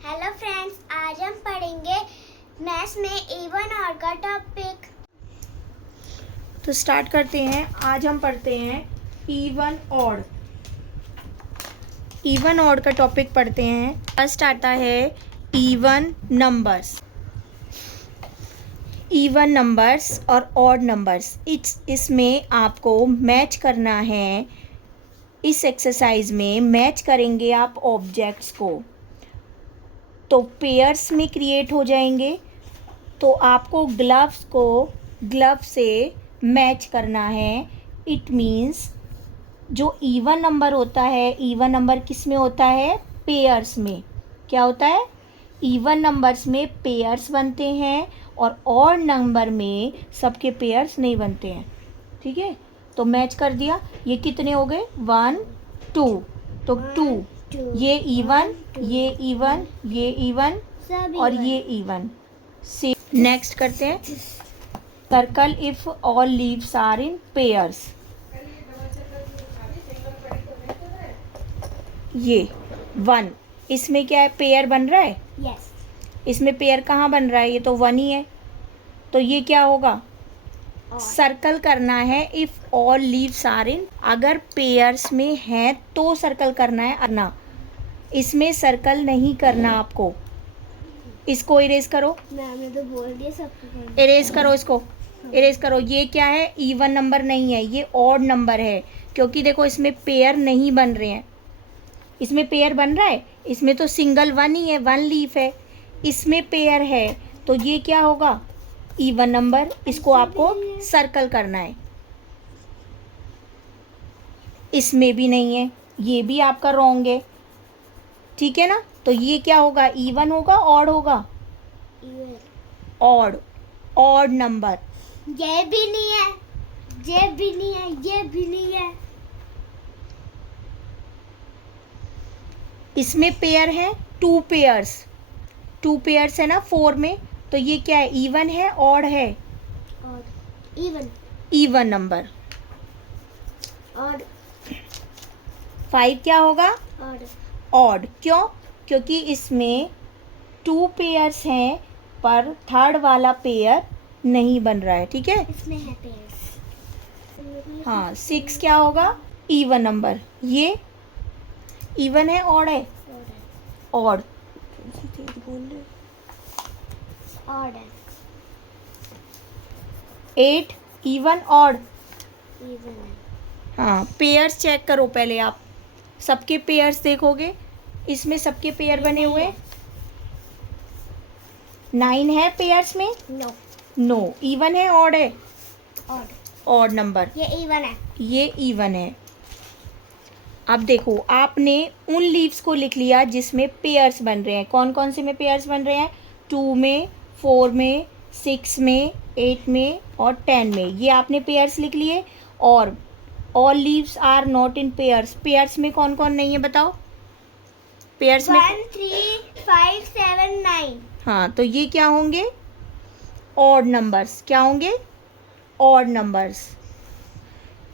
Hello friends, आज हम पढ़ेंगे मैथ्स में इवन और का टॉपिक। तो स्टार्ट करते हैं। आज हम पढ़ते हैं इवन ऑड। इवन ऑड का टॉपिक पढ़ते हैं। फर्स्ट आता है इवन नंबर्स। इवन नंबर्स और ऑड नंबर्स, इसमें आपको मैच करना है। इस एक्सरसाइज में मैच करेंगे आप ऑब्जेक्ट्स को, तो पेयर्स में क्रिएट हो जाएंगे। तो आपको ग्लव से मैच करना है। इट मीन्स जो इवन नंबर होता है, इवन नंबर किस में होता है? पेयर्स में। क्या होता है? इवन नंबर्स में पेयर्स बनते हैं और ऑड नंबर में सबके पेयर्स नहीं बनते हैं। ठीक है, तो मैच कर दिया। ये कितने हो गए? 1 2। तो 2 ये इवन, ये इवन, ये इवन और ये इवन। से नेक्स्ट करते हैं circle if all leaves are in pairs. ये 1, इसमें क्या है? पेयर बन रहा है। यस। इसमें पेयर कहाँ बन रहा है? ये तो 1 ही है। तो ये क्या होगा? सर्कल करना है if all leaves are in. अगर पेयर्स में है तो सर्कल करना है, अन्ना इसमें सर्कल नहीं करना आपको। इसको इरेज करो। मैम ने तो बोल दिया सबको। इरेज करो, इसको इरेज करो। ये क्या है? इवन नंबर नहीं है, ये ऑड नंबर है, क्योंकि देखो इसमें पेयर नहीं बन रहे हैं। इसमें पेयर बन रहा है, इसमें तो सिंगल 1 ही है, 1 लीफ है। इसमें पेयर है, तो ये क्या होगा? Even number. इसको आपको सर्कल करना है। इसमें भी नहीं है, ये भी आपका रॉन्ग है। ठीक है ना? तो ये क्या होगा? इवन होगा, ऑड होगा? ऑड। Odd number. ये भी नहीं है, ये भी नहीं है, ये भी नहीं है। इसमें पेयर है 2 पेयर्स। 2 पेयर्स है ना 4 में। तो ये क्या है? इवन है, ऑड है? इवन। Even number. ऑड। 5 क्या होगा? ऑड। ऑड। क्यों? क्योंकि इसमें 2 पेयर्स हैं पर थर्ड वाला पेयर नहीं बन रहा है। ठीक है, इसमें है पेयर्स। हाँ। 6 क्या होगा? Even number. ये इवन है, ऑड है? ऑड। ऑड है। 8 इवन, ऑड? इवन है। हाँ, पेयर्स चेक करो पहले आप। सबके पेयर्स देखोगे, इसमें सबके पेयर बने हुए। 9 है पेयर्स में? नो। नो। इवन है, ऑड है? ऑड। Odd number. ये इवन है। ये इवन है। अब देखो, आपने उन लीव्स को लिख लिया जिसमें पेयर्स बन रहे हैं। कौन कौन से में पेयर्स बन रहे हैं? 2 में, 4 में, 6 में, 8 में और 10 में। ये आपने पेयर्स लिख लिए। और all leaves are not in pairs. Pairs में कौन कौन नहीं है बताओ? पेयर्स में 1 3 5 7 9। हाँ, तो ये क्या होंगे? Odd numbers. क्या होंगे? Odd numbers.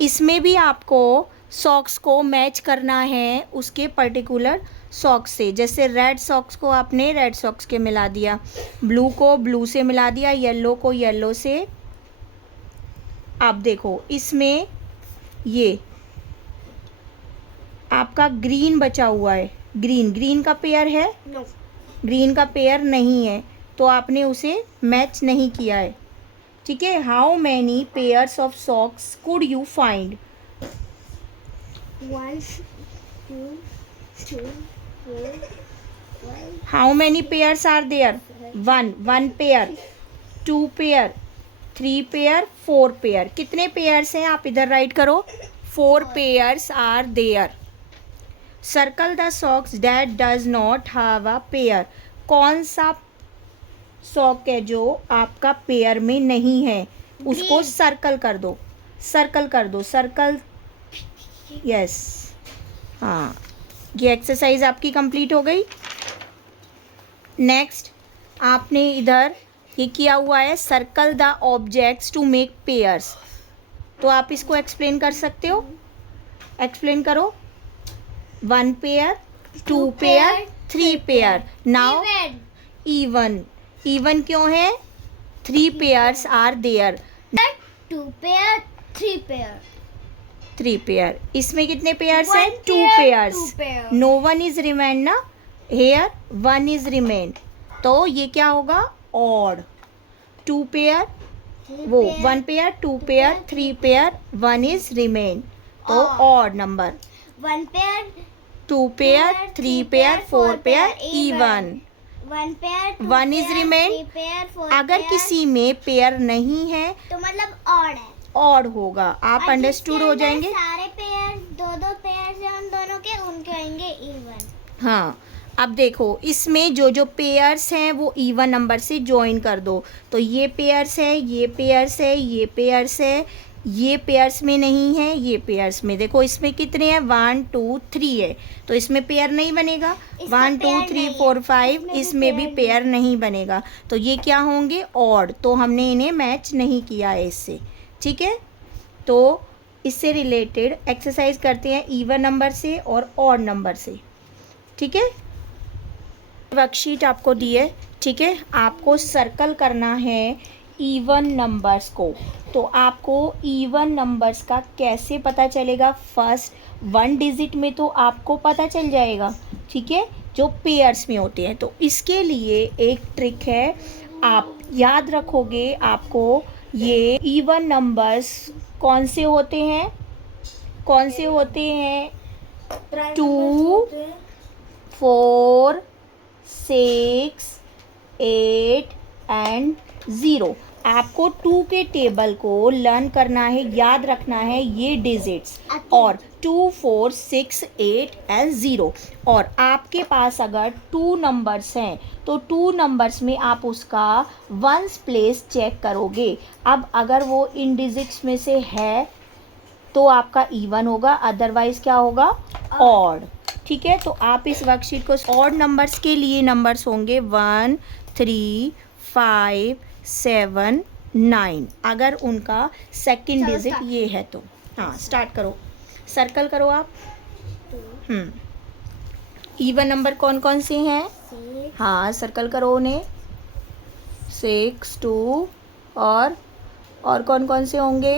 इसमें भी आपको सॉक्स को मैच करना है उसके पर्टिकुलर सॉक्स से। जैसे रेड सॉक्स को आपने रेड सॉक्स के मिला दिया, ब्लू को ब्लू से मिला दिया, येलो को येलो से। आप देखो, इसमें ये आपका ग्रीन बचा हुआ है। ग्रीन का पेयर है? नो। ग्रीन का पेयर नहीं है, तो आपने उसे मैच नहीं किया है। ठीक है। How many pairs of socks could you find? 1 2 3 4 5। How many pairs are there? 1 pair, 2 pair, 3 pair, 4 pair. कितने पेयर्स हैं? आप इधर राइट करो। 4 pairs are there. Circle the socks that does not have a pair. कौन सा sock है जो आपका पेयर में नहीं है? उसको सर्कल कर दो, सर्कल कर दो, सर्कल। यस, हाँ। ये एक्सरसाइज आपकी कंप्लीट हो गई। नेक्स्ट, आपने इधर ये किया हुआ है circle the objects to make pairs. तो आप इसको एक्सप्लेन कर सकते हो। एक्सप्लेन करो। 1 pair, 2 pair, 3 pair. Now Even. even क्यों है? 3 pairs are there. 2 pair, 3 pair. 3 pair. इसमें कितने pairs हैं? 2 2 pairs. pair. No one is remain ना. Here 1 is remain. तो ये क्या होगा? Odd. 2 pair, वो 1 pair, 2 pair, 3 pair, 1 is remain. तो odd number. 1 pair, 2 pair, 3 pair, 4 pair, even. 1 pair, 2 One is pair, remain. 3 pair, 4 अगर pair. किसी में पेयर नहीं है तो मतलब odd है. ऑड होगा. आप और अंडरस्टूड जिसके हो अंदर जाएंगे. सारे पेयर दो पेयर हैं उन दोनों के, उनके आएंगे इवन. हाँ, अब देखो इसमें जो पेयर्स हैं वो इवन नंबर से ज्वाइन कर दो. तो ये पेयर्स है, ये पेयर्स है, ये पेयर्स है, ये पेयर्स में नहीं है, ये पेयर्स में. देखो इसमें कितने हैं? 1 2 3 है. तो इसमें पेयर नहीं बनेगा. इसका 1 2 पेयर 3 नहीं 4 है. 5 इसमें भी पेयर नहीं बनेगा. तो ये क्या होंगे? ऑड. तो हमने इन्हें मैच नहीं किया है इससे. ठीक है. तो इससे रिलेटेड एक्सरसाइज करते हैं इवन नंबर से और ऑड नंबर से. ठीक है. वर्कशीट आपको दी है. ठीक है. आपको सर्कल करना है इवन नंबर्स को. तो आपको इवन नंबर्स का कैसे पता चलेगा? फर्स्ट 1 डिजिट में तो आपको पता चल जाएगा. ठीक है. जो पेयर्स में होते हैं. तो इसके लिए एक ट्रिक है. आप याद रखोगे. आपको ये इवन नंबर्स कौन से होते हैं? कौन से होते हैं? 2 4 6 8 एंड 0. आपको 2 के टेबल को लर्न करना है, याद रखना है ये डिजिट्स. और 2 4 6 8 एंड 0. और आपके पास अगर 2 नंबर्स हैं तो 2 नंबर्स में आप उसका वंस प्लेस चेक करोगे. अब अगर वो इन डिजिट्स में से है तो आपका इवन होगा, अदरवाइज क्या होगा? ऑड. ठीक है. तो आप इस वर्कशीट को ऑड नंबर्स के लिए नंबर्स होंगे 1 3 5 7 9. अगर उनका सेकंड डिजिट ये है तो. हाँ, स्टार्ट करो. सर्कल करो आप. इवन नंबर कौन कौन से हैं? हाँ, सर्कल करो उन्हें. 6 2 और कौन कौन से होंगे?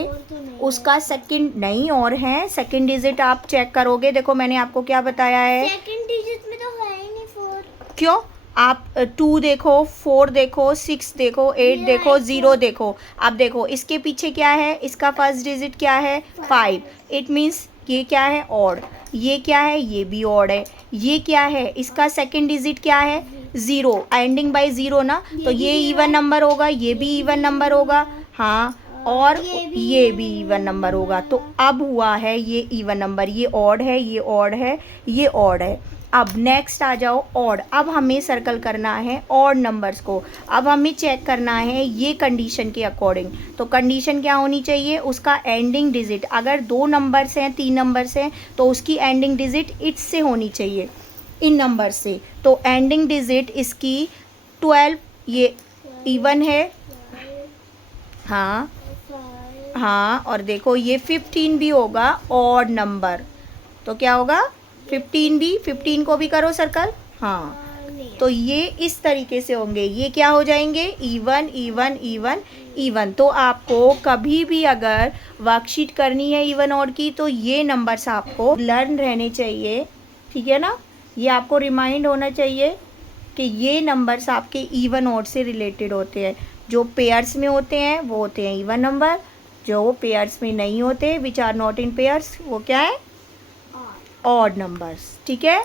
उसका सेकंड नहीं और हैं. सेकंड डिजिट आप चेक करोगे. देखो मैंने आपको क्या बताया है. सेकंड डिजिट में तो है ही नहीं 4. क्यों? आप 2 देखो, 4 देखो, 6 देखो, 8 देखो, 0 देखो. अब देखो इसके पीछे क्या है? इसका फर्स्ट डिजिट क्या है? 5. इट मीन्स ये क्या है? ऑड. ये क्या है? ये भी ऑड है. ये क्या है? इसका सेकंड डिजिट क्या है? 0. एंडिंग बाय 0 ना. तो ये इवन नंबर होगा, ये भी इवन नंबर होगा. हाँ, और ये भी इवन नंबर होगा. तो अब हुआ है ये इवन नंबर. ये ऑड है, ये ऑड है, ये ऑड है. अब नेक्स्ट आ जाओ ऑड. अब हमें सर्कल करना है ऑड नंबर्स को. अब हमें चेक करना है ये कंडीशन के अकॉर्डिंग. तो कंडीशन क्या होनी चाहिए? उसका एंडिंग डिजिट. अगर 2 नंबर्स हैं, 3 नंबर्स हैं तो उसकी एंडिंग डिजिट इट्स से होनी चाहिए, इन नंबर से. तो एंडिंग डिजिट इसकी 12. ये इवन है. हाँ हाँ. और देखो ये 15 भी होगा ऑड नंबर. तो क्या होगा? 15 भी. 15 को भी करो सर्कल. हाँ. तो ये इस तरीके से होंगे. ये क्या हो जाएंगे? Even even even even. तो आपको कभी भी अगर वर्कशीट करनी है इवन ऑड की तो ये नंबर्स आपको लर्न रहने चाहिए. ठीक है ना. ये आपको रिमाइंड होना चाहिए कि ये नंबर्स आपके इवन ऑड से रिलेटेड होते हैं. जो पेयर्स में होते हैं वो होते हैं इवन नंबर. जो पेयर्स में नहीं होते, which are not in pairs, वो क्या है? Odd numbers. ठीक है.